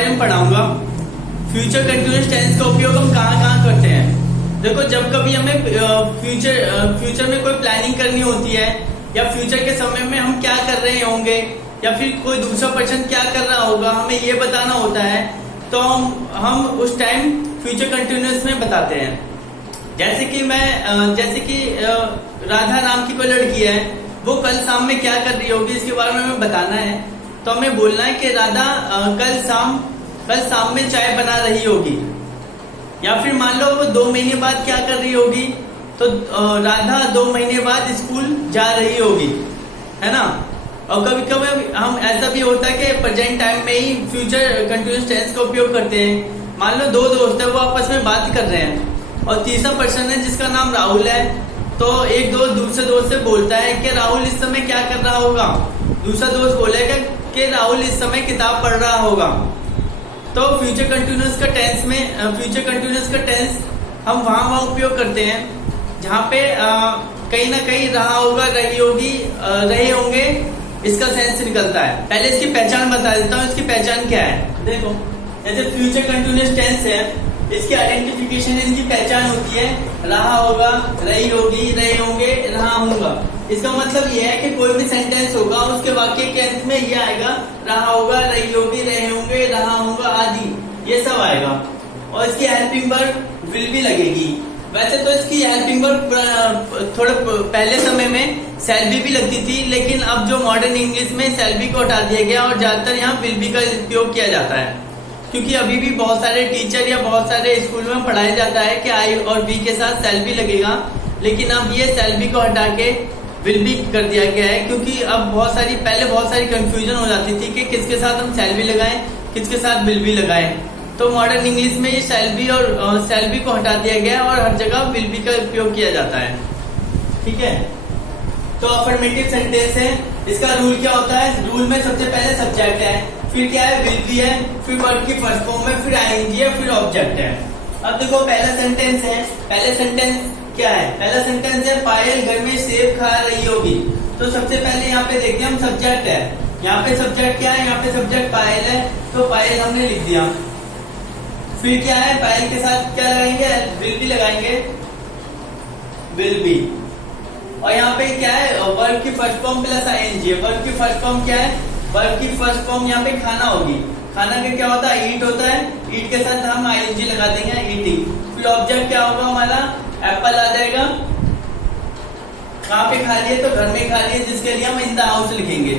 बारे में पढ़ाऊंगा। फ्यूचर कंटिन्यूअस टेंस का उपयोग हम कहाँ कहाँ करते हैं। देखो, जब कभी हमें फ्यूचर में कोई प्लानिंग करनी होती है, या फ्यूचर के समय में हम क्या कर रहे होंगे, या फिर कोई दूसरा पर्सन क्या कर रहा होगा, हमें ये बताना होता है, तो हम उस टाइम फ्यूचर कंटिन्यूअस में बताते हैं। जैसे कि राधा नाम की कोई लड़की है, वो कल शाम में क्या कर रही होगी, इसके बारे में हमें बताना है। तो हमें बोलना है कि राधा कल शाम में चाय बना रही होगी। या फिर मान लो वो 2 महीने बाद क्या कर रही होगी, तो राधा 2 महीने बाद स्कूल जा रही होगी, है ना। और कभी कभी हम ऐसा भी होता है कि प्रेजेंट टाइम में ही फ्यूचर कंटिन्यूअस टेंस का उपयोग करते हैं। मान लो 2 दोस्त है, वो आपस में बात कर रहे हैं, और तीसरा पर्सन है जिसका नाम राहुल है, तो एक दोस्त दूसरे दोस्त से बोलता है कि राहुल इस समय क्या कर रहा होगा। दूसरा दोस्त बोलेगा कि राहुल इस समय किताब पढ़ रहा होगा। तो फ्यूचर कंटिन्यूअस का टेंस हम वहां उपयोग करते हैं जहाँ पे कहीं ना कहीं रहा होगा, रही होगी, रहे होंगे, इसका सेंस निकलता है। पहले इसकी पहचान बता देता हूँ। इसकी पहचान क्या है, देखो, जैसे फ्यूचर कंटिन्यूअस टेंस है, इसकी आइडेंटिफिकेशन, इनकी पहचान होती है रहा होगा, रही होगी, रहे होंगे, रहा होगा। इसका मतलब यह है कि कोई भी सेंटेंस होगा, उसके वाक्य के अंत में ये आएगा, रहा होगा, रही होगी, रहे होंगे, रहा होगा आदि, ये सब आएगा। और इसकी हेल्पिंग वर्ब विल भी लगेगी। वैसे तो इसकी हेल्पिंग वर्ब थोड़ा पहले समय में शैल बी भी लगती थी, लेकिन अब जो मॉडर्न इंग्लिश में शैल बी को हटा दिया गया और ज्यादातर यहाँ विल बी का उपयोग किया जाता है। क्योंकि अभी भी बहुत सारे टीचर या बहुत सारे स्कूल में पढ़ाया जाता है कि आई और बी के साथ शैल बी लगेगा, लेकिन अब ये शैल बी को हटा के विल बी कर दिया गया है। क्योंकि अब पहले बहुत सारी कंफ्यूजन हो जाती थी कि किसके साथ हम शैल बी लगाएं, किसके साथ विल बी लगाएं। तो मॉडर्न इंग्लिश में ये शैल बी और शैल बी को हटा दिया गया और हर जगह विल बी का उपयोग किया जाता है। ठीक है, तो अफर्मेटिव सेंटेंस है, इसका रूल क्या होता है। रूल में सबसे पहले सब्जेक्ट है, फिर क्या है, विल बी है, फिर वर्ब की फर्स्ट फॉर्म में, फिर आईएनजी है, फिर ऑब्जेक्ट है। अब देखो, पहला सेंटेंस है, पहला सेंटेंस क्या है, पहला सेंटेंस है पायल घर में सेब खा रही होगी। तो सबसे पहले यहाँ पे देखते हैं हम, सब्जेक्ट है, यहाँ पे सब्जेक्ट क्या है, यहाँ पे सब्जेक्ट पायल है, तो पायल हमने लिख दिया। फिर क्या है, पायल के साथ क्या लगाएंगे, विल बी लगाएंगे, विल बी। और यहाँ पे क्या है, वर्ब की first form plus ING. Verb की फर्स्ट फॉर्म क्या है, वर्ब की फर्स्ट फॉर्म यहाँ पे खाना होगी। खाना का क्या होता है, ईट होता है, ईट के साथ हम आईएनजी लगा देंगे, ईटिंग। फिर ऑब्जेक्ट क्या होगा हमारा, एप्पल आ जाएगा। कहाँ पे खा लिए, तो घर में खा लिए, जिसके लिए हम इन द हाउस लिखेंगे।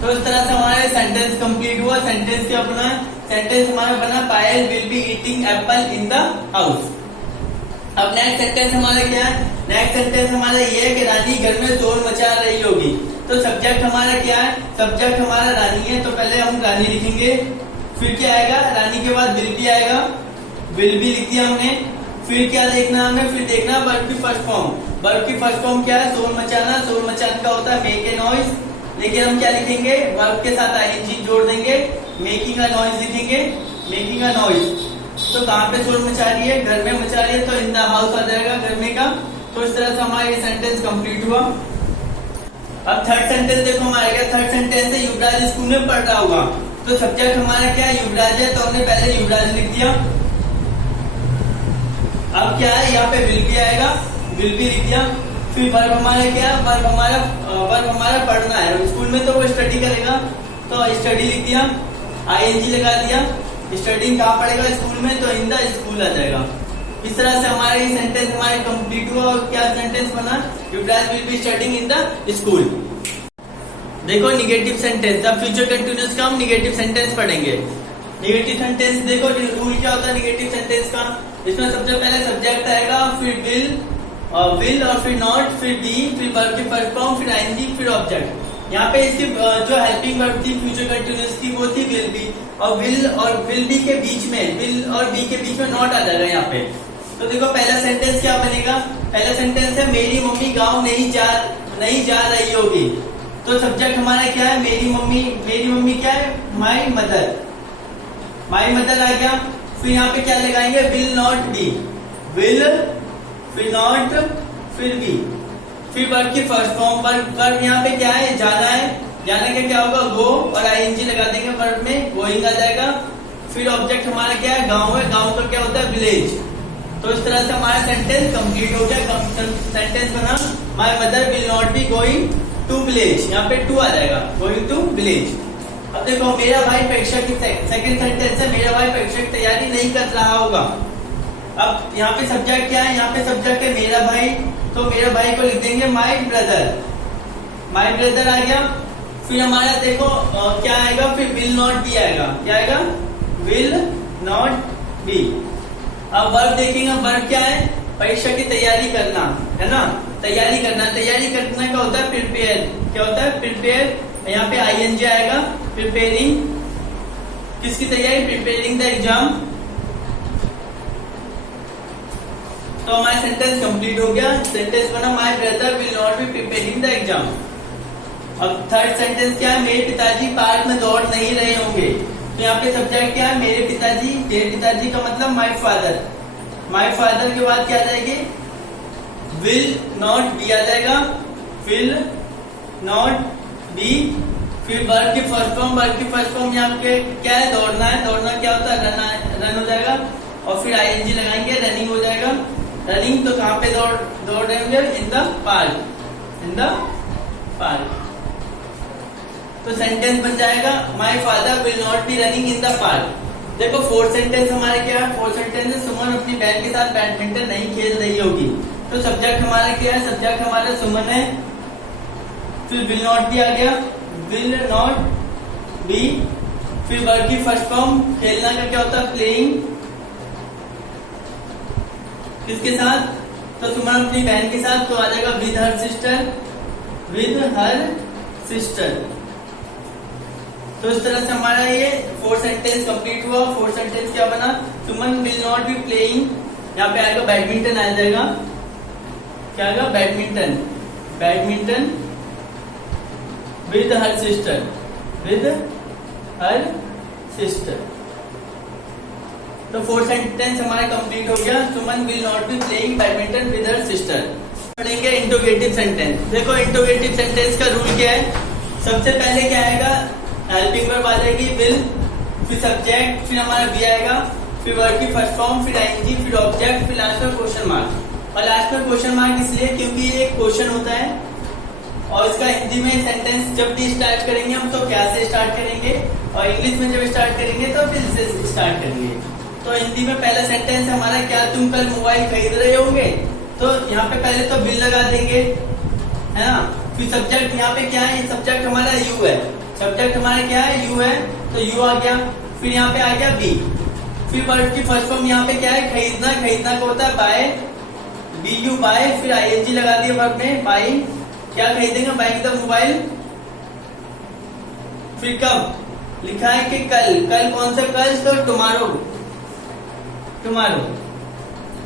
तो इस तरह से हमारा सेंटेंस कंप्लीट हुआ। सेंटेंस क्या अपना, सेंटेंस हमारा बना, Payal will be eating apple in the house. अब नेक्स्ट सेंटेंस हमारा क्या है, नेक्स्ट सेंटेंस हमारा ये है कि रानी घर में शोर मचा रही होगी। तो सब्जेक्ट हमारा क्या है, सब्जेक्ट हमारा रानी है, तो पहले हम रानी लिखेंगे। फिर क्या आएगा, रानी के बाद विल बी आएगा, विल बी लिख दिया हमने। फिर क्या देखना हमें, फिर देखना वर्ब की फर्स्ट फॉर्म। वर्ब की फर्स्ट फॉर्म क्या है, शोर मचाना। शोर मचाना का होता है मेक ए नॉइज, लेकिन हम क्या लिखेंगे, वर्ब के साथ आईएनजी जोड़ देंगे, मेकिंग अ नॉइज लिखेंगे, मेकिंग अ नॉइज। तो कहाँ पे शोर मचा रही है, घर में मचा रही है, तो इन द हाउस आ जाएगा, घर में का। तो इस तरह से हमारा ये सेंटेंस कंप्लीट हुआ। अब थर्ड सेंटेंस देखो हमारा क्या, थर्ड सेंटेंस है युवराज स्कूल में पढ़ रहा होगा। तो सब्जेक्ट हमारा क्या है, युवराज है, तो हमने पहले युवराज लिख दिया। अब क्या है, यहाँ पे विल बी आएगा, विल बी लिख दिया। फिर वर्ब हमारा क्या है, वर्ब हमारा पढ़ना है। स्कूल में तो वो स्टडी करेगा, तो स्टडी लिख दिया, आईएनजी लगा दिया। स्टडी कहाँ पढ़ेगा, स्कूल में, तो इन द स्कूल आ जाएगा। इस तरह से हमारा ये सेंटेंस हमारे कंप्लीट हुआ। और क्या सेंटेंस बना, Yuvraj will be studying in the school. देखो निगेटिव सेंटेंस, अब फ्यूचर कंटिन्यूअस का हम निगेटिव सेंटेंस पढ़ेंगे। निगेटिव सेंटेंस देखो रूल क्या होता है निगेटिव सेंटेंस का। इसमें सबसे पहले सब्जेक्ट आएगा, फिर विल और फिर नॉट, फिर बी, फिर वर्ब की फर्स्ट फॉर्म, फिर आईएनजी, फिर ऑब्जेक्ट। यहाँ पे इसकी जो हेल्पिंग वर्ब थी फ्यूचर कंटिन्यूअस की, वो थी विल बी। और विल बी के बीच में, विल और बी के बीच में नॉट आ जाएगा यहाँ पे। तो देखो पहला सेंटेंस क्या बनेगा, पहला सेंटेंस है मेरी मम्मी गाँव नहीं जा रही होगी। तो सब्जेक्ट हमारा क्या है, मेरी मम्मी क्या है, माई मदर आ गया। फिर यहाँ पे क्या लगाएंगे, विल नॉट बी, विल, फिर नॉट, फिर बी, फिर वर्ब की फर्स्ट फॉर्म। वर्ब यहाँ पे क्या है, जाना है, जाने का क्या होगा, गो, और आईएनजी लगा देंगे वर्ब में, गोइंग आ जाएगा। फिर ऑब्जेक्ट हमारा क्या है, गांव है, गांव का क्या होता है, विलेज। तो इस तरह से हमारा सेंटेंस कंप्लीट हो गया। सेंटेंस बना my mother will not be going to village, यहाँ पे टू आ जाएगा, गोइंग टू विलेज। अब देखो मेरा भाई परीक्षा की सेकंड सेंटेंस है, मेरा भाई परीक्षा की तैयारी नहीं कर रहा होगा। अब यहाँ पे सब्जेक्ट क्या है, यहाँ पे सब्जेक्ट है मेरा भाई, तो मेरा भाई को लिख देंगे माय ब्रदर, माय ब्रदर आ गया। फिर हमारा देखो क्या आएगा, फिर विल नॉट बी आएगा, क्या आएगा, विल नॉट बी। अब वर्ब देखेंगे, वर्ब क्या है, परीक्षा की तैयारी करना है ना, तैयारी करना, तैयारी करना क्या होता है, प्रिपेयर, क्या होता है, प्रिपेयर। यहाँ पे आईएनजी आएगा, प्रिपेयरिंग, किसकी तैयारी, प्रिपेयरिंग द एग्जाम। तो हमारा सेंटेंस कंप्लीट हो गया। सेंटेंस बना my brother will not B preparing the exam. अब थर्ड सेंटेंस क्या है, मेरे पिताजी पार्क में दौड़ नहीं रहे होंगे। तो यहाँ पे सब्जेक्ट क्या है, मेरे पिताजी, मेरे पिताजी का मतलब माय फादर, माय फादर के बाद क्या आ जाएगी, विल नॉट बी आ जाएगा, विल नॉट बी। फिर वर्ब की फर्स्ट फॉर्म, वर्ब की फर्स्ट फॉर्म यहाँ पे क्या है, दौड़ना है, दौड़ना क्या होता है, रन हो जाएगा। और फिर आईएनजी लगाएंगे, रनिंग हो जाएगा, रनिंग। तो कहाँ पे दौड़ रहे होंगे, in the park, in the park. तो सेंटेंस बन जाएगा my father will not B running in the park. देखो फोर्थ सेंटेंस हमारे क्या है, फोर्थ सेंटेंस है सुमन अपनी बहन के साथ बैडमिंटन नहीं खेल रही होगी। तो सब्जेक्ट हमारा क्या है, सब्जेक्ट हमारा सुमन है, फिर विल नॉट बी आ गया, विल नॉट बी। फिर वर्ब की फर्स्ट फॉर्म, खेलना का क्या होता है, प्लेइंग, किसके साथ, तो सुमन अपनी बहन के साथ, तो आ जाएगा with her sister, with her sister. तो इस तरह से हमारा ये फोर्थ सेंटेंस कंप्लीट हुआ। फोर्थ सेंटेंस क्या बना, Suman will not be playing, यहाँ पे आएगा बैडमिंटन आ जाएगा, क्या आएगा, badminton, badminton with her sister, with her sister. तो फोर्थ सेंटेंस हमारा कंप्लीट हो गया, Suman will not be playing badminton with her sister. पढ़ेंगे इंटरोगेटिव सेंटेंस। देखो इंटरोगेटिव सेंटेंस का रूल क्या है, सबसे पहले क्या आएगा, हेल्पिंग वर्ब आ जाएगी विल, फिर सब्जेक्ट, फिर हमारा बी आएगा, फिर वर्ब की फर्स्ट फॉर्म, फिर आईएनजी, फिर ऑब्जेक्ट, फिर लास्ट में क्वेश्चन मार्क। और लास्ट में क्वेश्चन मार्क इसलिए क्योंकि ये एक क्वेश्चन होता है, और इसका हिंदी में सेंटेंस जब भी स्टार्ट करेंगे हम तो क्या से स्टार्ट करेंगे, और इंग्लिश में जब स्टार्ट करेंगे तो फिर से स्टार्ट करेंगे। तो हिंदी में पहला सेंटेंस हमारा क्या, तुम कल मोबाइल खरीद रहे होंगे, तो यहाँ पे पहले तो बिल लगा देंगे, है ना। फिर सब्जेक्ट यहाँ पे क्या है, सब्जेक्ट हमारा यू है, सब्जेक्ट हमारा क्या है, यू है, तो यू आ गया। फिर यहाँ पे आ गया बी, फिर वर्ब की फर्स्ट फॉर्म यहाँ पे क्या है, खरीदना, खरीदना का होता है बाय, बी यू बाय, फिर आईएनजी लगा दिया वर्ब में, बाय, क्या खरीदेंगे, बाइंग द मोबाइल। फिर कब लिखा है कि कल, कल कौन सा कल, तो टुमारो, टुमारो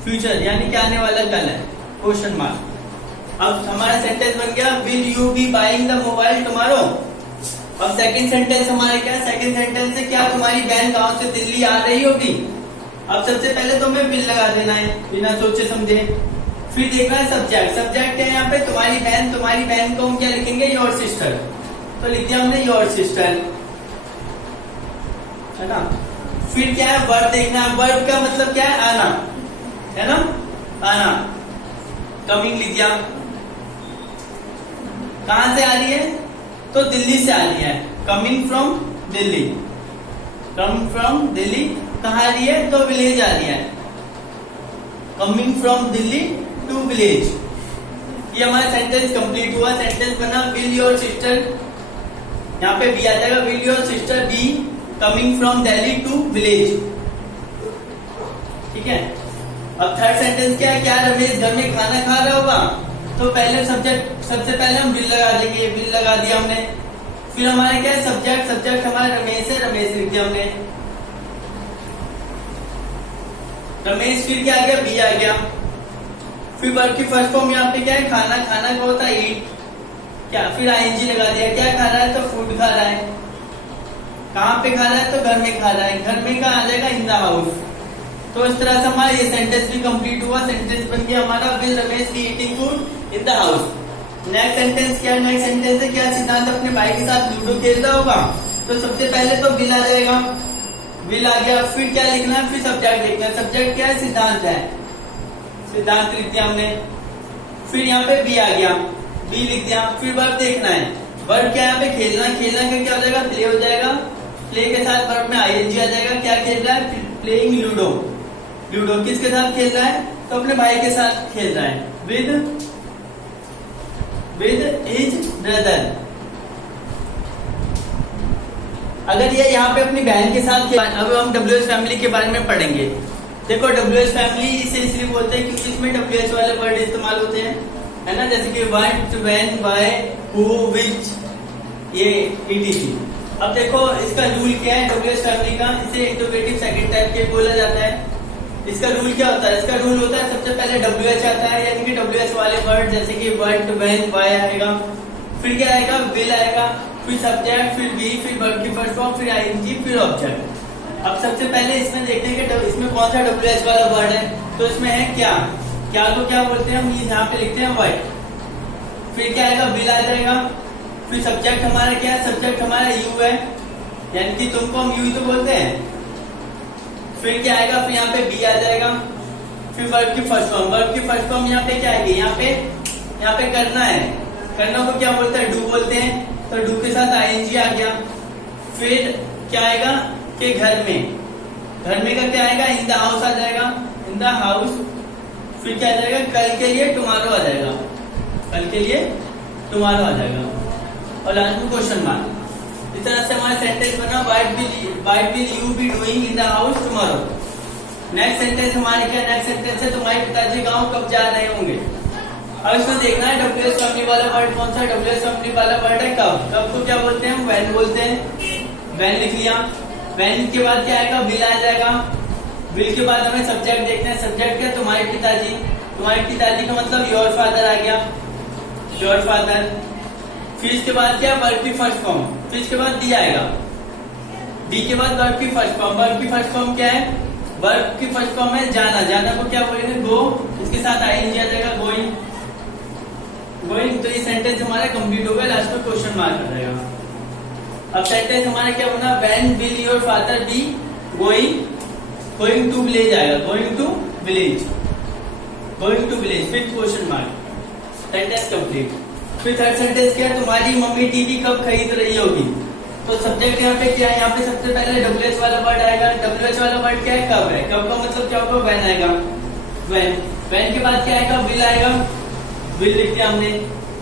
फ्यूचर यानी कि आने वाला कल है, क्वेश्चन मार्क। अब हमारा सेंटेंस बन गया will you B buying the mobile tomorrow. अब सेकंड सेंटेंस हमारे क्या है, सेकंड सेंटेंस से क्या, तुम्हारी बहन गांव से दिल्ली आ रही होगी। अब सबसे पहले तो हमें बिल लगा देना है बिना सोचे समझे। फिर देखना है सब्जेक्ट, सब्जेक्ट है यहाँ पे तुम्हारी बहन, तुम्हारी बहन को हम क्या लिखेंगे, योर सिस्टर, तो लिख दिया हमने योर सिस्टर, है ना। फिर क्या है, वर्ब देखना है, वर्ब का मतलब क्या है, आना, है ना, आना, कमिंग लिख दिया। कहां से आ रही है, तो दिल्ली से आ रही है, coming from Delhi, come from Delhi. कहाँ आ रही है, तो विलेज आ रही है, coming from Delhi to village. ये हमारा सेंटेंस कंप्लीट हुआ। सेंटेंस बना विल योर सिस्टर, यहाँ पे बी आ जाएगा, will your sister be coming from Delhi to village, ठीक है। अब थर्ड सेंटेंस क्या है, क्या रमेश घर में खाना खा रहा होगा, तो पहले सब्जेक्ट, सबसे पहले हम बिल लगा देंगे, बिल लगा दिया हमने। फिर हमारे क्या है, सब्जेक्ट, सब्जेक्ट हमारा रमेश है, रमेश लिख दिया हमने, रमेश। फिर क्या आ गया, बी आ गया। फिर वर्ब की फर्स्ट फॉर्म यहाँ पे क्या है, खाना, खाना का होता है ईट, क्या, फिर आईएनजी लगा दिया, क्या खा रहा है, तो फूड खा रहा है। कहाँ पे खा रहा है, तो घर में खा रहा है, घर में कहाँ आ जाएगा, इन द हाउस। तो इस तरह से हमारा ये सेंटेंस भी कंप्लीट हुआ। सेंटेंस बन गया हमारा will Ramesh be eating food in the house. Next sentence क्या, नेक्स्ट सेंटेंस है क्या, सिद्धांत अपने भाई के साथ लूडो खेल रहा होगा, तो सबसे पहले तो विल आ जाएगा, विल आ गया, फिर क्या लिखना है, फिर सब्जेक्ट लिखना है। सब्जेक्ट क्या है, सिद्धांत है, सिद्धांत लिख दिया हमने। फिर यहाँ पे बी आ गया, बी लिख दिया। फिर वर्ब देखना है, वर्ब क्या है यहाँ पे, खेलना। खेलना का क्या हो जाएगा, प्ले हो जाएगा। प्ले के साथ वर्ब में आईएनजी आ जाएगा। क्या खेल रहा है, प्लेइंग लूडो। लूडो किसके साथ खेल रहा है, तो अपने भाई के साथ खेल रहा है, विद हिज ब्रदर। अगर ये यहाँ पे अपनी बहन के साथ खेल, अब हम WH फैमिली के बारे में पढ़ेंगे। देखो WH फैमिली इसे इसलिए बोलते हैं क्योंकि इसमें WH वाले वर्ड इस्तेमाल होते हैं, है ना, जैसे कि what, when, why, who, which, ये etc। अब देखो इसका रूल क्या है WH फैमिली का, इसे इंटरोगेटिव सेकंड टाइप के बोला जाता है। इसका रूल क्या होता है, इसका रूल होता है सबसे पहले WH आता है, यानी कि WH वाले वर्ड जैसे कि व्हाट, व्हेन, व्हाई आएगा। फिर क्या आएगा, विल आएगा, फिर सब्जेक्ट, फिर बी, फिर वर्ब की फर्स्ट फॉर्म, फिर आईएनजी, फिर ऑब्जेक्ट। अब सबसे पहले इसमें देखते हैं कि इसमें कौन सा WH वाला वर्ड है, तो इसमें है क्या। क्या को क्या बोलते हैं हम, यहाँ पे लिखते हैं व्हाइट। फिर क्या आएगा, विल आ जाएगा। फिर सब्जेक्ट हमारा क्या है, सब्जेक्ट हमारा यू है, यानी कि तुमको हम यू ही तो बोलते हैं। फिर क्या आएगा, फिर यहाँ पे बी आ जाएगा। फिर वर्ब की फर्स्ट फॉर्म, वर्ब की फर्स्ट फॉर्म यहाँ पे क्या आएगी, यहाँ पे करना है। करना को क्या बोलते हैं, डू बोलते हैं, तो डू के साथ आईएनजी आ गया। फिर क्या आएगा कि घर में, घर में का क्या आएगा, इन द हाउस आ जाएगा, इन द हाउस। फिर क्या आ जाएगा, कल के लिए टुमारो आ जाएगा, कल के लिए टुमारो आ जाएगा। और लास्ट में क्वेश्चन मार्क। इस तरह से हमारा सेंटेंस बना, what will you be doing in the house tomorrow. Next sentence हमारे क्या, नेक्स्ट सेंटेंस है तुम्हारे पिताजी गांव कब जा रहे होंगे। अब इसमें देखना है WH फैमिली वाला वर्ड कौन सा, WH फैमिली वाला वर्ड है कब। कब को क्या बोलते हैं, व्हेन बोलते हैं। व्हेन लिख लिया। व्हेन के बाद क्या आएगा, विल आ जाएगा। विल के बाद हमें सब्जेक्ट देखना है, सब्जेक्ट क्या, तुम्हारे पिताजी। तुम्हारे पिताजी का मतलब योर फादर आ गया, योर फादर। फिर इसके बाद क्या, वर्ब की फर्स्ट फॉर्म। फिर इसके बाद डी आएगा, डी के बाद वर्ब की फर्स्ट फॉर्म। वर्ब की फर्स्ट फॉर्म क्या है, वर्ब की फर्स्ट फॉर्म है जाना। जाना को क्या बोलेंगे, गो। इसके साथ आईएनजी आ जाएगा, गोइंग, गोइंग। तो ये सेंटेंस हमारा कंप्लीट हो गया, लास्ट में क्वेश्चन मार्क आ जाएगा। अब सेंटेंस हमारा क्या बना, when will your father be going, going to village आएगा, going to village, going to village. फिर क्वेश्चन मार्क, सेंटेंस कंप्लीट। फिर थर्ड सेंटेंस क्या है, तुम्हारी मम्मी टीवी कब खरीद रही होगी। तो सब्जेक्ट यहाँ पे क्या है, यहाँ पे सबसे पहले WH वाला वर्ड आएगा। WH वाला वर्ड क्या है, कब है। कब का मतलब क्या होगा, व्हेन आएगा, व्हेन। व्हेन के बाद क्या आएगा, विल आएगा, विल लिख दिया हमने।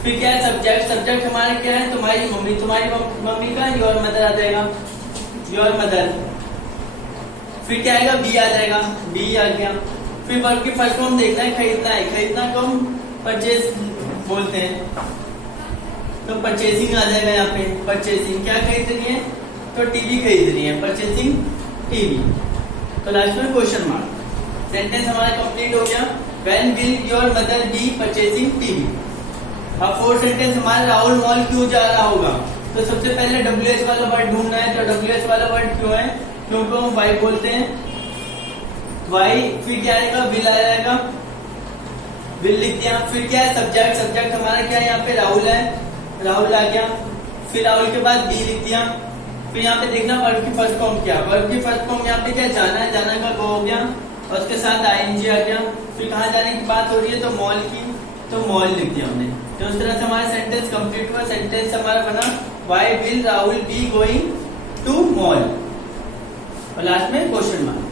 फिर क्या है, सब्जेक्ट। सब्जेक्ट हमारा क्या है, तुम्हारी मम्मी। तुम्हारी मम्मी का योर मदर आ जाएगा, योर मदर। फिर क्या आएगा, बी आ जाएगा, बी आ गया। फिर वर्ब की फर्स्ट फॉर्म देखना है, खरीदना है। खरीदना को हम परचेज बोलते हैं, तो परचेसिंग आ जाएगा यहाँ पे। परचेसिंग क्या खरीद रही है, तो टीवी खरीद रही है, परचेसिंग टीवी। तो लास्ट में क्वेश्चन मार्क। सेंटेंस हमारा कंप्लीट हो गया, when will your mother be purchasing TV. अब फोर्थ सेंटेंस हमारा, राहुल मॉल क्यों जा रहा होगा। तो सबसे पहले WH वाला वर्ड ढूंढना है। तो WH वाला वर्ड क्यों है, क्योंकि हम वाई बोलते हैं, वाई। फिर क्या आएगा, विल आ जाएगा, विल लिख दिया। फिर क्या है, सब्जेक्ट। सब्जेक्ट हमारा क्या है, यहाँ पे राहुल है, राहुल आ गया। फिर राहुल के बाद बी लिख दिया। फिर यहाँ पे देखना वर्ब की फर्स्ट फॉर्म क्या, वर्ब की फर्स्ट फॉर्म यहाँ पे क्या, जाना है, जाना का गो हो गया, और उसके साथ आईएनजी आ गया। फिर कहाँ जाने की बात हो रही है, तो मॉल की, तो मॉल लिख दिया हमने। तो इस तरह से हमारा सेंटेंस कंप्लीट हुआ। सेंटेंस हमारा बना, why will Rahul be going to mall, और लास्ट में क्वेश्चन मार्क।